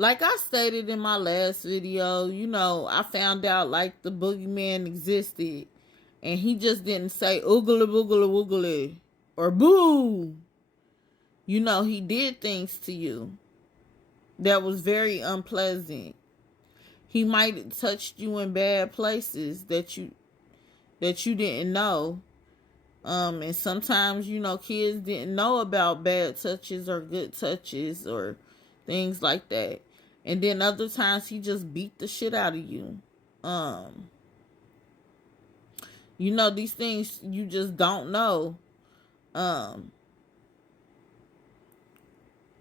Like I stated in my last video, I found out like the boogeyman existed, and he just didn't say oogly boogly woogly or boo. He did things to you that was very unpleasant. He might have touched you in bad places that you didn't know. And sometimes, kids didn't know about bad touches or good touches or things like that. And then other times he just beat the shit out of you. These things you just don't know.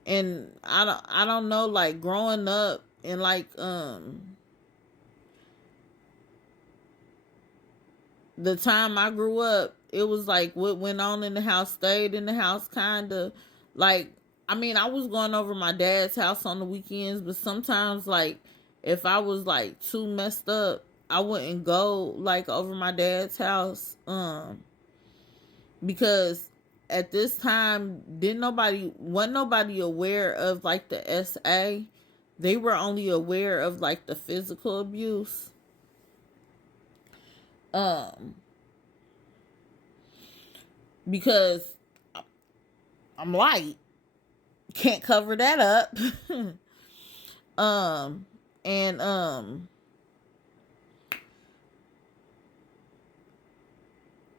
And I don't know, like growing up and like the time I grew up, it was like what went on in the house stayed in the house, kind of. Like, I mean, I was going over my dad's house on the weekends, but sometimes, like, if I was like too messed up, I wouldn't go like over my dad's house, because at this time wasn't nobody aware of like the SA. They were only aware of like the physical abuse. Because I'm light, can't cover that up. And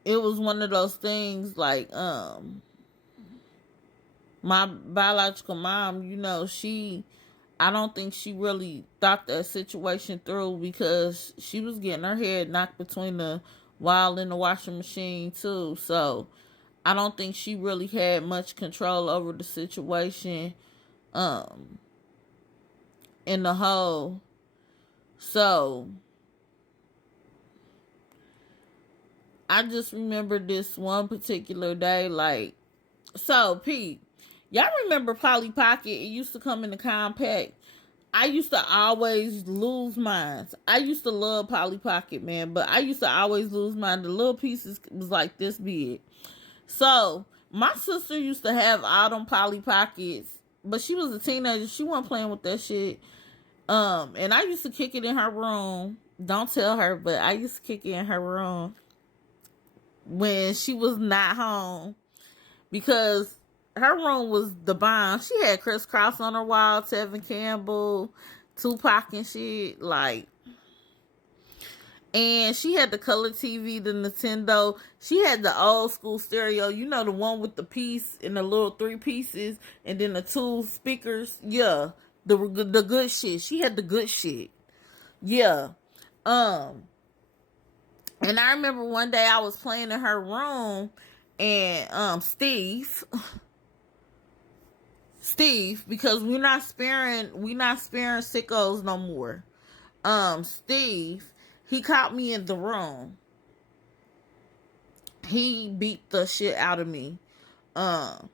it was one of those things like my biological mom, I don't think she really thought that situation through, because she was getting her head knocked between the wall and the washing machine too. So I don't think she really had much control over the situation in the whole. So I just remember this one particular day, like, so Pete, y'all remember Polly Pocket? It used to come in the compact. I used to always lose mine. I used to love Polly Pocket, man, but I used to always lose mine. The little pieces was like this big. So my sister used to have all them Polly Pockets, but she was a teenager. She wasn't playing with that shit. And I used to kick it in her room. Don't tell her, but I used to kick it in her room when she was not home, because her room was the bomb. She had Chris Cross on her wall, Tevin Campbell, Tupac and shit, like. And she had the color TV, the Nintendo. She had the old school stereo, the one with the piece and the little 3 pieces, and then the 2 speakers. Yeah, the good shit. She had the good shit. Yeah. And I remember one day I was playing in her room, and Steve, because we're not sparing sickos no more. Steve, he caught me in the room. He beat the shit out of me. And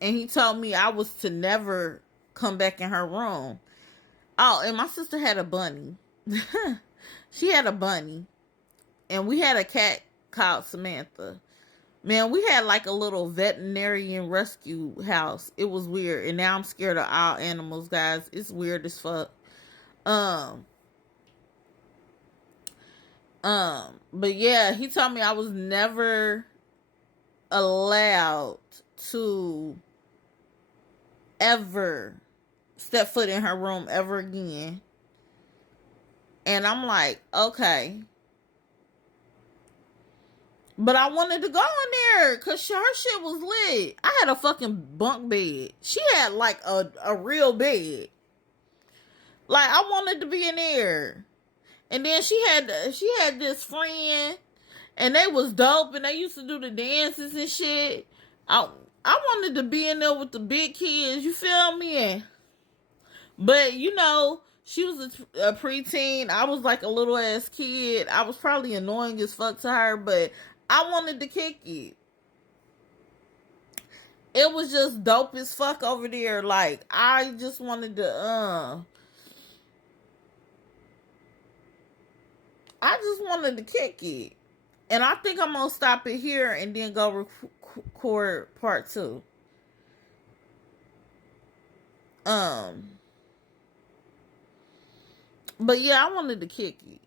he told me I was to never come back in her room. Oh, and my sister had a bunny. She had a bunny. And we had a cat called Samantha. Man, we had like a little veterinarian rescue house. It was weird. And now I'm scared of all animals, guys. It's weird as fuck. But yeah, he told me I was never allowed to ever step foot in her room ever again. And I'm like, okay. But I wanted to go in there because her shit was lit. I had a fucking bunk bed. She had like a real bed. Like, I wanted to be in there. And then she had this friend, and they was dope, and they used to do the dances and shit. I wanted to be in there with the big kids, you feel me? But she was a preteen. I was like a little ass kid. I was probably annoying as fuck to her, but I wanted to kick it. It was just dope as fuck over there. Like, I just wanted to kick it. And I think I'm gonna stop it here and then go record part 2. But yeah, I wanted to kick it.